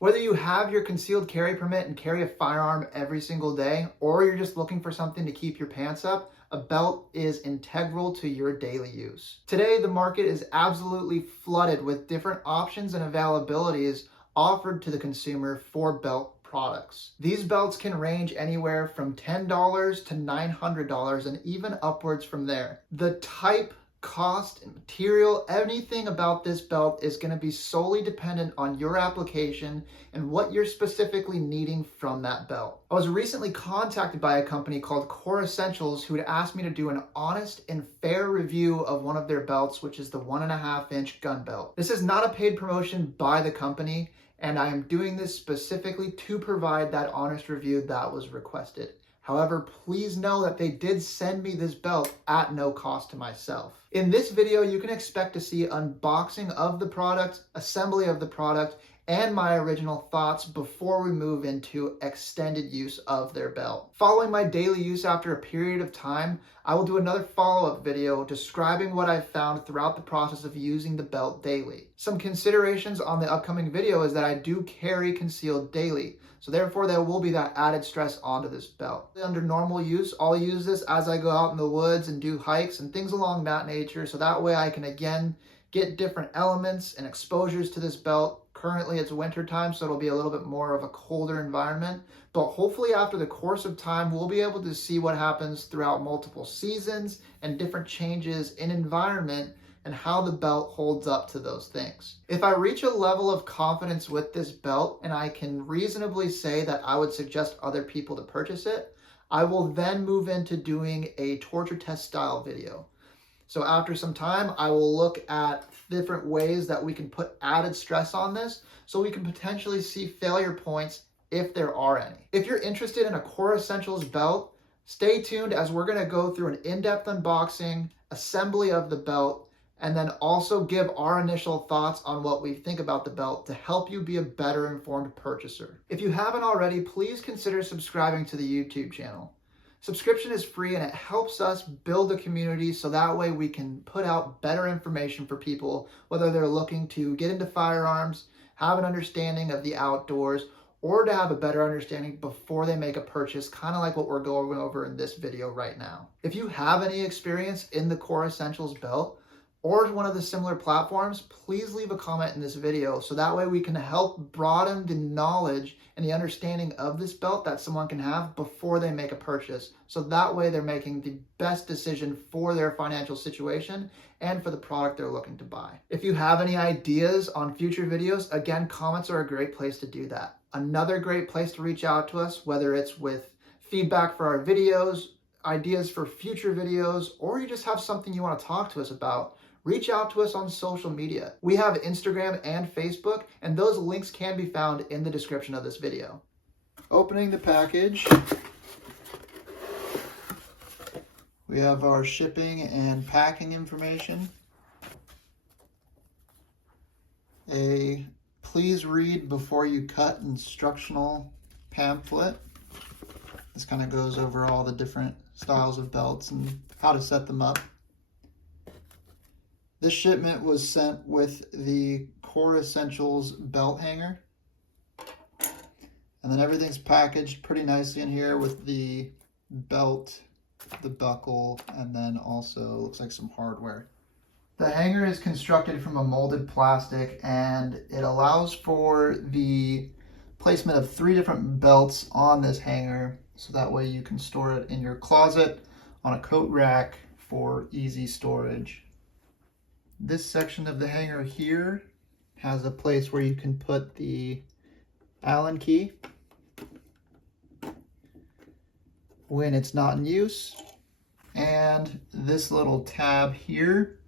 Whether you have your concealed carry permit and carry a firearm every single day, or you're just looking for something to keep your pants up, a belt is integral to your daily use. Today, the market is absolutely flooded with different options and availabilities offered to the consumer for belt products. These belts can range anywhere from $10 to $900 and even upwards from there. The type, cost, and material, anything about this belt is going to be solely dependent on your application and what you're specifically needing from that belt. I was recently contacted by a company called Kore Essentials who had asked me to do an honest and fair review of one of their belts, which is the 1.5-inch gun belt. This is not a paid promotion by the company, and I am doing this specifically to provide that honest review that was requested. However, please know that they did send me this belt at no cost to myself. In this video, you can expect to see unboxing of the product, assembly of the product, and my original thoughts before we move into extended use of their belt. Following my daily use after a period of time, I will do another follow-up video describing what I've found throughout the process of using the belt daily. Some considerations on the upcoming video is that I do carry concealed daily, so therefore there will be that added stress onto this belt. Under normal use, I'll use this as I go out in the woods and do hikes and things along that nature, so that way I can again get different elements and exposures to this belt. Currently it's winter time, so it'll be a little bit more of a colder environment, but hopefully after the course of time, we'll be able to see what happens throughout multiple seasons and different changes in environment and how the belt holds up to those things. If I reach a level of confidence with this belt and I can reasonably say that I would suggest other people to purchase it, I will then move into doing a torture test style video. So after some time, I will look at different ways that we can put added stress on this so we can potentially see failure points if there are any. If you're interested in a Kore Essentials belt, stay tuned as we're going to go through an in-depth unboxing, assembly of the belt, and then also give our initial thoughts on what we think about the belt to help you be a better informed purchaser. If you haven't already, please consider subscribing to the YouTube channel. Subscription is free and it helps us build a community so that way we can put out better information for people, whether they're looking to get into firearms, have an understanding of the outdoors, or to have a better understanding before they make a purchase, kind of like what we're going over in this video right now. If you have any experience in the Kore Essentials belt, or one of the similar platforms, please leave a comment in this video so that way we can help broaden the knowledge and the understanding of this belt that someone can have before they make a purchase. So that way they're making the best decision for their financial situation and for the product they're looking to buy. If you have any ideas on future videos, again, comments are a great place to do that. Another great place to reach out to us, whether it's with feedback for our videos, ideas for future videos, or you just have something you want to talk to us about, reach out to us on social media. We have Instagram and Facebook, and those links can be found in the description of this video. Opening the package, we have our shipping and packing information. A please read before you cut instructional pamphlet. This kind of goes over all the different styles of belts and how to set them up. This shipment was sent with the Kore Essentials belt hanger. And then everything's packaged pretty nicely in here with the belt, the buckle, and then also looks like some hardware. The hanger is constructed from a molded plastic and it allows for the placement of 3 different belts on this hanger so that way you can store it in your closet on a coat rack for easy storage. This section of the hanger here has a place where you can put the Allen key when it's not in use. And this little tab here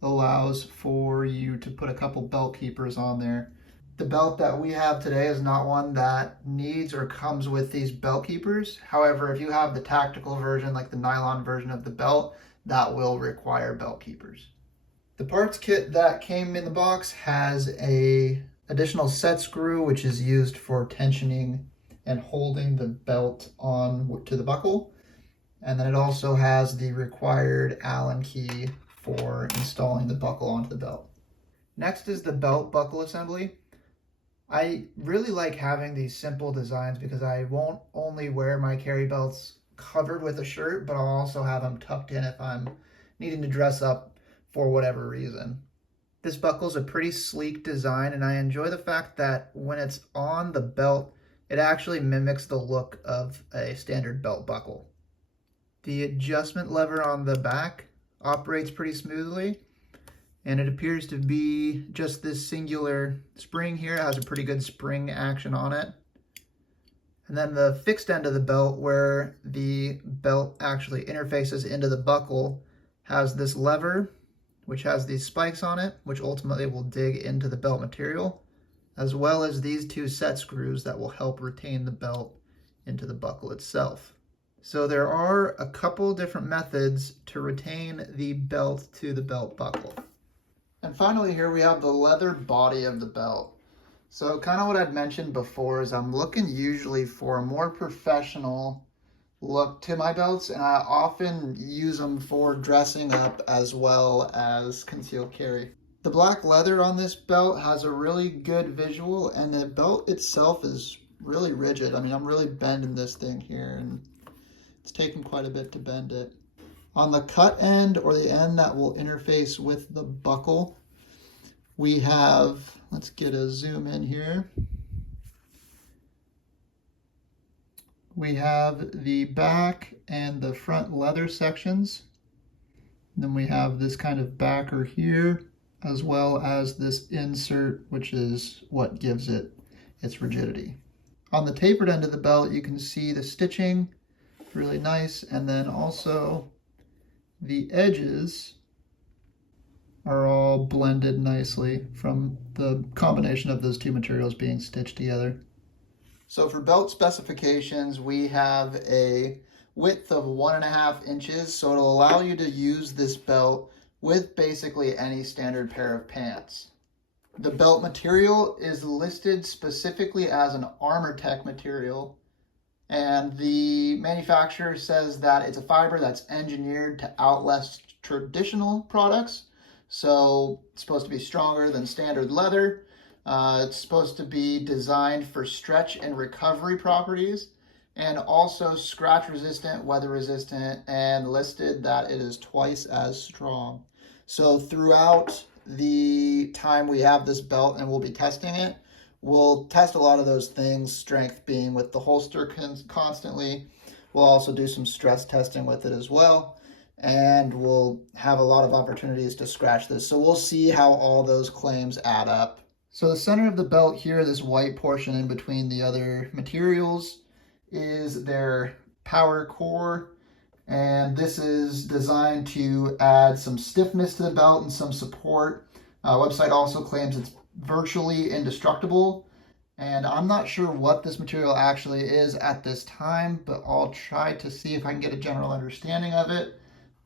allows for you to put a couple belt keepers on there. The belt that we have today is not one that needs or comes with these belt keepers. However, if you have the tactical version, like the nylon version of the belt, that will require belt keepers. The parts kit that came in the box has a additional set screw, which is used for tensioning and holding the belt on to the buckle. And then it also has the required Allen key for installing the buckle onto the belt. Next is the belt buckle assembly. I really like having these simple designs because I won't only wear my carry belts covered with a shirt, but I'll also have them tucked in if I'm needing to dress up for whatever reason. This buckle is a pretty sleek design, and I enjoy the fact that when it's on the belt, it actually mimics the look of a standard belt buckle. The adjustment lever on the back operates pretty smoothly, and it appears to be just this singular spring here. It has a pretty good spring action on it. And then the fixed end of the belt, where the belt actually interfaces into the buckle, has this lever which has these spikes on it, which ultimately will dig into the belt material, as well as these two set screws that will help retain the belt into the buckle itself. So there are a couple different methods to retain the belt to the belt buckle. And finally here we have the leather body of the belt. So kind of what I'd mentioned before is I'm looking usually for a more professional look to my belts, and I often use them for dressing up as well as concealed carry. The black leather on this belt has a really good visual, and the belt itself is really rigid. I mean, I'm really bending this thing here, and it's taken quite a bit to bend it. On the cut end, or the end that will interface with the buckle, we have, let's get a zoom in here. We have the back and the front leather sections. Then we have this kind of backer here, as well as this insert, which is what gives it its rigidity. On the tapered end of the belt, you can see the stitching, really nice, and then also the edges are all blended nicely from the combination of those two materials being stitched together. So for belt specifications, we have a width of 1.5 inches, so it'll allow you to use this belt with basically any standard pair of pants. The belt material is listed specifically as an Armortek material, and the manufacturer says that it's a fiber that's engineered to outlast traditional products. So it's supposed to be stronger than standard leather. It's supposed to be designed for stretch and recovery properties, and also scratch resistant, weather resistant, and listed that it is twice as strong. So throughout the time we have this belt and we'll be testing it, we'll test a lot of those things, strength being with the holster constantly. We'll also do some stress testing with it as well, and we'll have a lot of opportunities to scratch this. So we'll see how all those claims add up. So the center of the belt here, this white portion in between the other materials, is their power core, and this is designed to add some stiffness to the belt and some support. Website also claims it's virtually indestructible, and I'm not sure what this material actually is at this time, but I'll try to see if I can get a general understanding of it.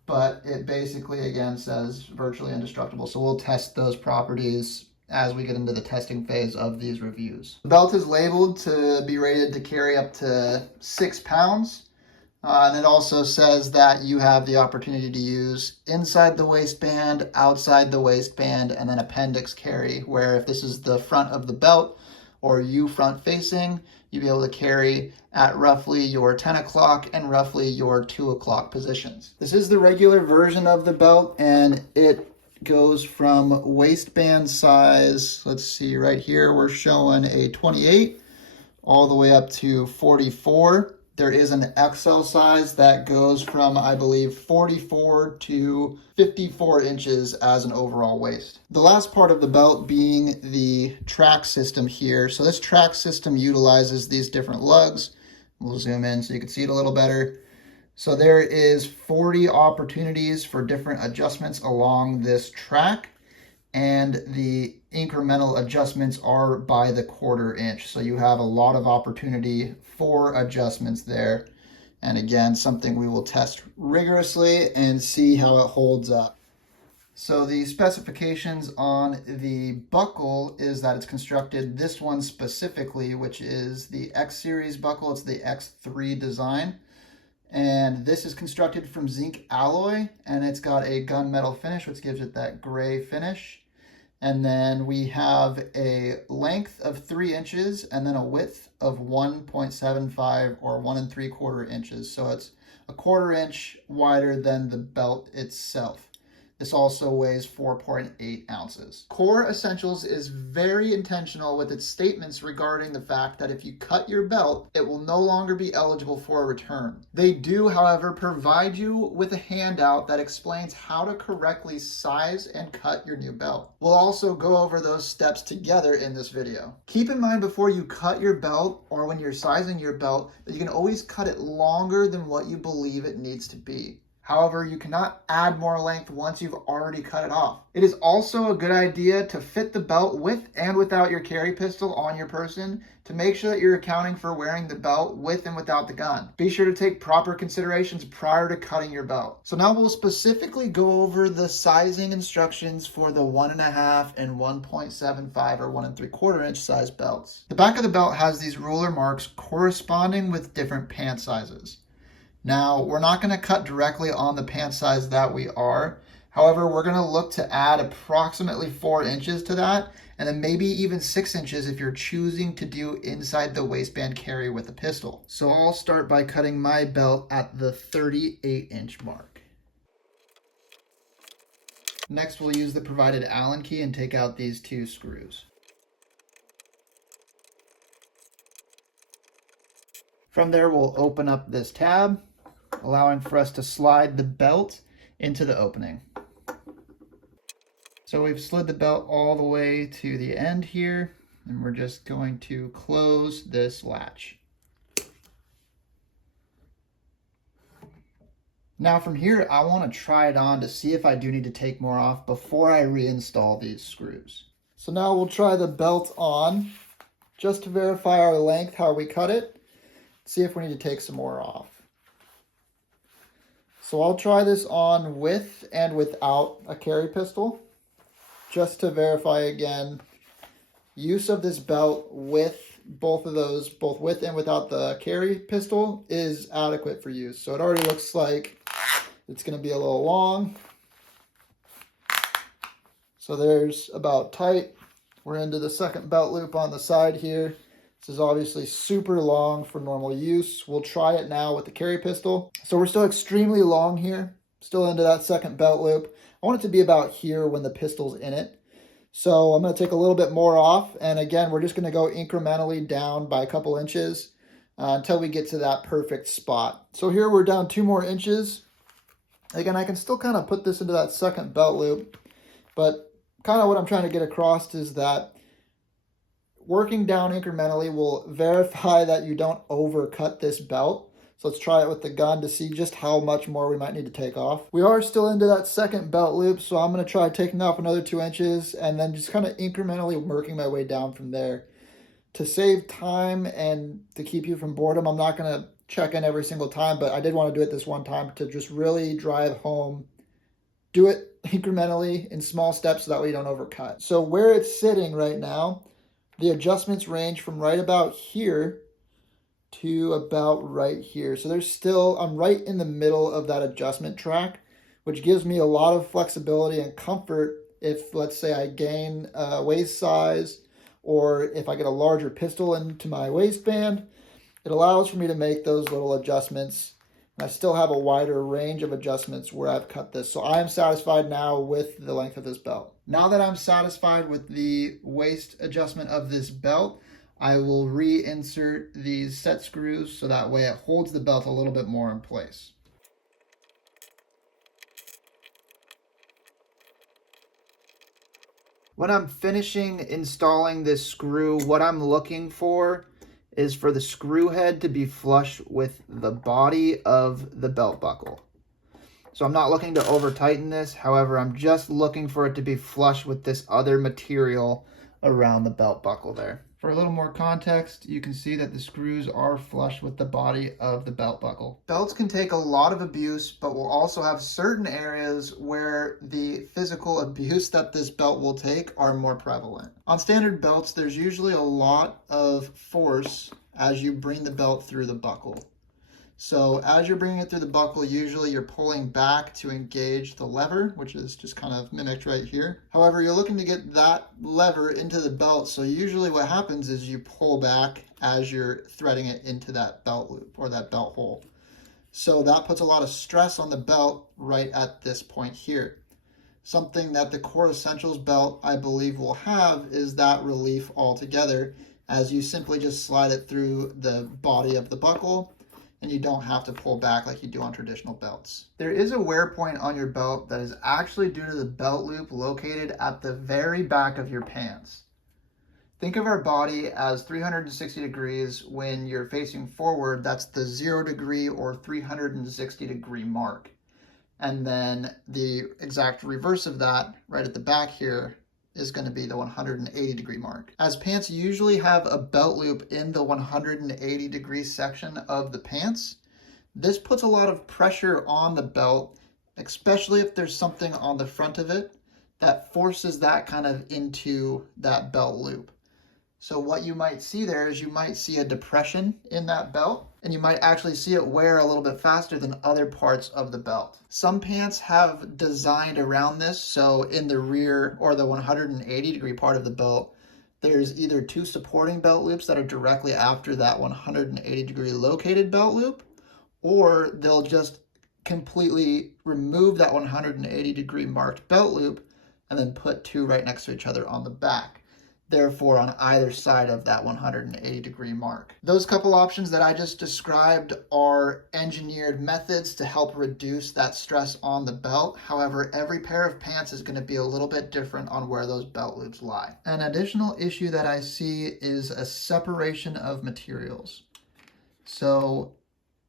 But it basically, again, says virtually indestructible, so we'll test those properties as we get into the testing phase of these reviews. The belt is labeled to be rated to carry up to 6 pounds. And it also says that you have the opportunity to use inside the waistband, outside the waistband, and then appendix carry, where if this is the front of the belt or you front facing, you'll be able to carry at roughly your 10 o'clock and roughly your 2 o'clock positions. This is the regular version of the belt, and it goes from waistband size, let's see, right here we're showing a 28 all the way up to 44. There is an XL size that goes from, I believe, 44 to 54 inches as an overall waist. The last part of the belt being the track system here. So this track system utilizes these different lugs. We'll zoom in so you can see it a little better. So there is 40 opportunities for different adjustments along this track, and the incremental adjustments are by the 1/4 inch. So you have a lot of opportunity for adjustments there. And again, something we will test rigorously and see how it holds up. So the specifications on the buckle is that it's constructed, this one specifically, which is the X series buckle. It's the X3 design. And this is constructed from zinc alloy, and it's got a gunmetal finish, which gives it that gray finish. And then we have a length of 3 inches and then a width of 1.75 or 1 3/4 inches. So it's a 1/4 inch wider than the belt itself. This also weighs 4.8 ounces. Kore Essentials is very intentional with its statements regarding the fact that if you cut your belt, it will no longer be eligible for a return. They do, however, provide you with a handout that explains how to correctly size and cut your new belt. We'll also go over those steps together in this video. Keep in mind before you cut your belt or when you're sizing your belt that you can always cut it longer than what you believe it needs to be. However, you cannot add more length once you've already cut it off. It is also a good idea to fit the belt with and without your carry pistol on your person to make sure that you're accounting for wearing the belt with and without the gun. Be sure to take proper considerations prior to cutting your belt. So now we'll specifically go over the sizing instructions for the 1.5 and 1.75 or 1 3/4 inch size belts. The back of the belt has these ruler marks corresponding with different pant sizes. Now, we're not going to cut directly on the pant size that we are. However, we're going to look to add approximately 4 inches to that, and then maybe even 6 inches if you're choosing to do inside the waistband carry with a pistol. So I'll start by cutting my belt at the 38-inch mark. Next, we'll use the provided Allen key and take out these 2 screws. From there, we'll open up this tab, allowing for us to slide the belt into the opening. So we've slid the belt all the way to the end here, and we're just going to close this latch. Now from here, I want to try it on to see if I do need to take more off before I reinstall these screws. So now we'll try the belt on just to verify our length, how we cut it, see if we need to take some more off. So I'll try this on with and without a carry pistol, just to verify again, use of this belt with both of those, both with and without the carry pistol, is adequate for use. So it already looks like it's going to be a little long. So there's about tight. We're into the second belt loop on the side here. This is obviously super long for normal use. We'll try it now with the carry pistol. So we're still extremely long here, still into that second belt loop. I want it to be about here when the pistol's in it. So I'm going to take a little bit more off. And again, we're just going to go incrementally down by a couple inches until we get to that perfect spot. So here we're down 2 more inches. Again, I can still kind of put this into that second belt loop, but kind of what I'm trying to get across is that working down incrementally will verify that you don't overcut this belt. So let's try it with the gun to see just how much more we might need to take off. We are still into that second belt loop, so I'm going to try taking off another 2 inches and then just kind of incrementally working my way down from there. To save time and to keep you from boredom, I'm not going to check in every single time, but I did want to do it this one time to just really drive home. Do it incrementally in small steps so that way you don't overcut. So where it's sitting right now, the adjustments range from right about here to about right here. So there's still, I'm right in the middle of that adjustment track, which gives me a lot of flexibility and comfort if, let's say, I gain a waist size or if I get a larger pistol into my waistband. It allows for me to make those little adjustments. And I still have a wider range of adjustments where I've cut this. So I am satisfied now with the length of this belt. Now that I'm satisfied with the waist adjustment of this belt, I will reinsert these set screws so that way it holds the belt a little bit more in place. When I'm finishing installing this screw, what I'm looking for is for the screw head to be flush with the body of the belt buckle. So I'm not looking to over tighten this. However, I'm just looking for it to be flush with this other material around the belt buckle there. For a little more context, you can see that the screws are flush with the body of the belt buckle. Belts can take a lot of abuse, but will also have certain areas where the physical abuse that this belt will take are more prevalent. On standard belts, there's usually a lot of force as you bring the belt through the buckle. So as you're bringing it through the buckle, usually you're pulling back to engage the lever, which is just kind of mimicked right here. However, you're looking to get that lever into the belt. So usually what happens is you pull back as you're threading it into that belt loop or that belt hole. So that puts a lot of stress on the belt right at this point here. Something that the Kore Essentials belt, I believe, will have is that relief altogether, as you simply just slide it through the body of the buckle and you don't have to pull back like you do on traditional belts. There is a wear point on your belt that is actually due to the belt loop located at the very back of your pants. Think of our body as 360 degrees. When you're facing forward, that's the 0 degree or 360 degree mark. And then the exact reverse of that, right at the back here, is going to be the 180 degree mark. As pants usually have a belt loop in the 180 degree section of the pants, this puts a lot of pressure on the belt, especially if there's something on the front of it that forces that kind of into that belt loop. So what you might see there is you might see a depression in that belt, and you might actually see it wear a little bit faster than other parts of the belt. Some pants have designed around this, so in the rear or the 180 degree part of the belt, there's either two supporting belt loops that are directly after that 180 degree located belt loop, or they'll just completely remove that 180 degree marked belt loop and then put two right next to each other on the back. Therefore, on either side of that 180 degree mark. Those couple options that I just described are engineered methods to help reduce that stress on the belt. However, every pair of pants is going to be a little bit different on where those belt loops lie. An additional issue that I see is a separation of materials. So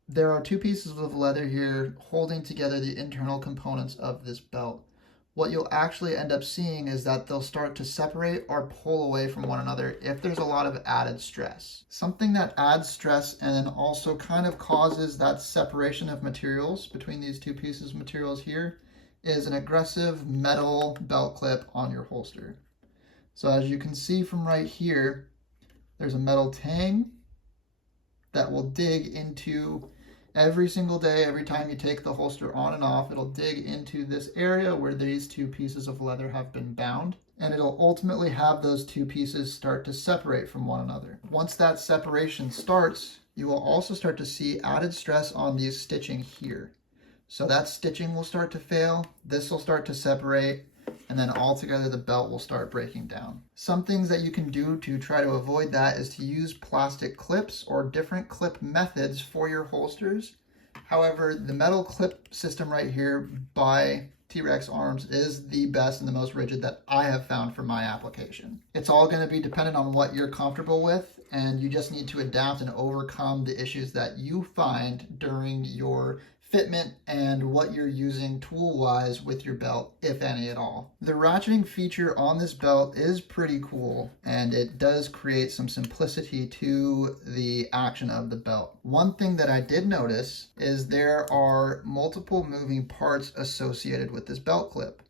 there are two pieces of leather here holding together the internal components of this belt. What you'll actually end up seeing is that they'll start to separate or pull away from one another if there's a lot of added stress. Something that adds stress and then also kind of causes that separation of materials between these two pieces of materials here is an aggressive metal belt clip on your holster. So as you can see from right here, there's a metal tang that will dig into every single day. Every time you take the holster on and off, it'll dig into this area where these two pieces of leather have been bound, and it'll ultimately have those two pieces start to separate from one another. Once that separation starts, you will also start to see added stress on these stitching here. So that stitching will start to fail, this will start to separate, and then altogether the belt will start breaking down. Some things that you can do to try to avoid that is to use plastic clips or different clip methods for your holsters. However, the metal clip system right here by T-Rex Arms is the best and the most rigid that I have found for my application. It's all going to be dependent on what you're comfortable with, and you just need to adapt and overcome the issues that you find during your fitment and what you're using tool-wise with your belt, if any at all. The ratcheting feature on this belt is pretty cool, and it does create some simplicity to the action of the belt. One thing that I did notice is there are multiple moving parts associated with this belt clip.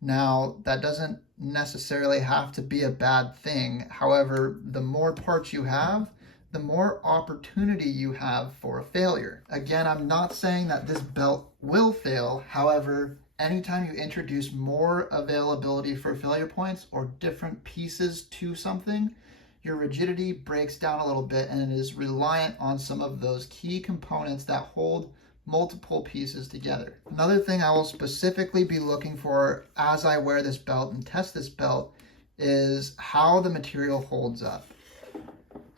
Now, that doesn't necessarily have to be a bad thing. However, the more parts you have, the more opportunity you have for a failure. Again, I'm not saying that this belt will fail. However, anytime you introduce more availability for failure points or different pieces to something, your rigidity breaks down a little bit and it is reliant on some of those key components that hold multiple pieces together. Another thing I will specifically be looking for as I wear this belt and test this belt is how the material holds up.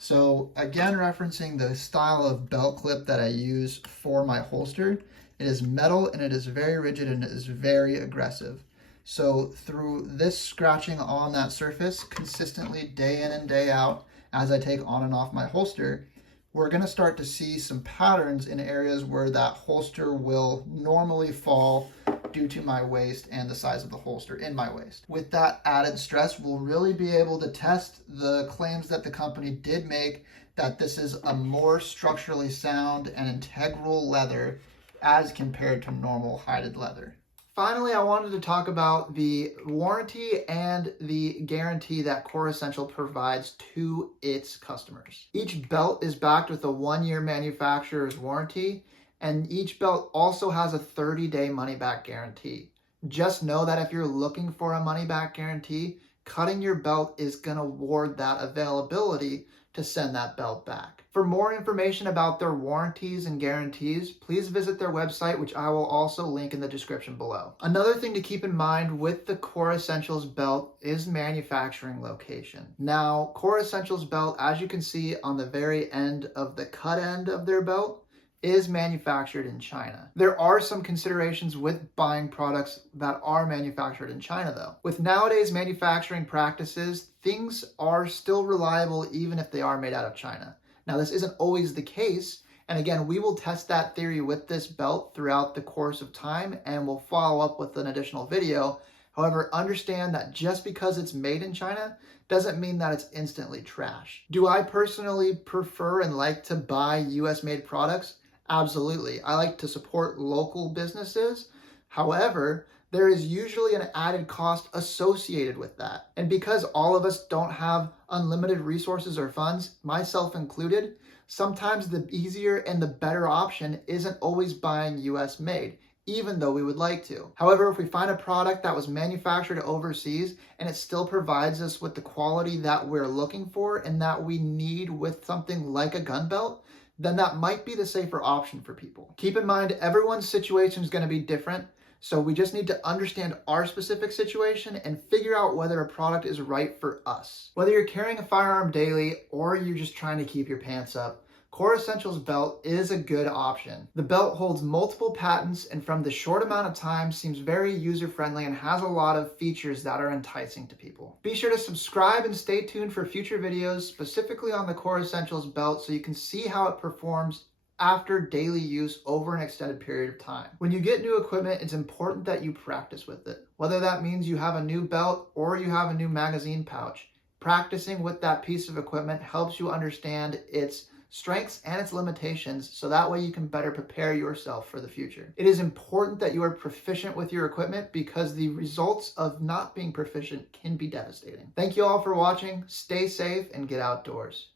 So again, referencing the style of belt clip that I use for my holster, it is metal and it is very rigid and it is very aggressive. So through this scratching on that surface consistently day in and day out as I take on and off my holster, we're going to start to see some patterns in areas where that holster will normally fall due to my waist and the size of the holster in my waist. With that added stress, we'll really be able to test the claims that the company did make that this is a more structurally sound and integral leather as compared to normal hided leather. Finally, I wanted to talk about the warranty and the guarantee that Kore Essentials provides to its customers. Each belt is backed with a 1-year manufacturer's warranty, and each belt also has a 30-day money-back guarantee. Just know that if you're looking for a money-back guarantee, cutting your belt is going to ward that availability to send that belt back. For more information about their warranties and guarantees, please visit their website, which I will also link in the description below. Another thing to keep in mind with the Kore Essentials belt is manufacturing location. Now, Kore Essentials belt, as you can see on the very end of the cut end of their belt, is manufactured in China. There are some considerations with buying products that are manufactured in China though. With nowadays manufacturing practices, things are still reliable even if they are made out of China. Now this isn't always the case, and again, we will test that theory with this belt throughout the course of time and we'll follow up with an additional video. However, understand that just because it's made in China doesn't mean that it's instantly trash. Do I personally prefer and like to buy US made products? Absolutely. I like to support local businesses. However, there is usually an added cost associated with that. And because all of us don't have unlimited resources or funds, myself included, sometimes the easier and the better option isn't always buying US made, even though we would like to. However, if we find a product that was manufactured overseas and it still provides us with the quality that we're looking for and that we need with something like a gun belt, then that might be the safer option for people. Keep in mind, everyone's situation is going to be different, so we just need to understand our specific situation and figure out whether a product is right for us. Whether you're carrying a firearm daily or you're just trying to keep your pants up, Kore Essentials belt is a good option. The belt holds multiple patents and from the short amount of time seems very user-friendly and has a lot of features that are enticing to people. Be sure to subscribe and stay tuned for future videos specifically on the Kore Essentials belt so you can see how it performs after daily use over an extended period of time. When you get new equipment, it's important that you practice with it. Whether that means you have a new belt or you have a new magazine pouch, practicing with that piece of equipment helps you understand its strengths and its limitations so that way you can better prepare yourself for the future. It is important that you are proficient with your equipment because the results of not being proficient can be devastating. Thank you all for watching. Stay safe and get outdoors.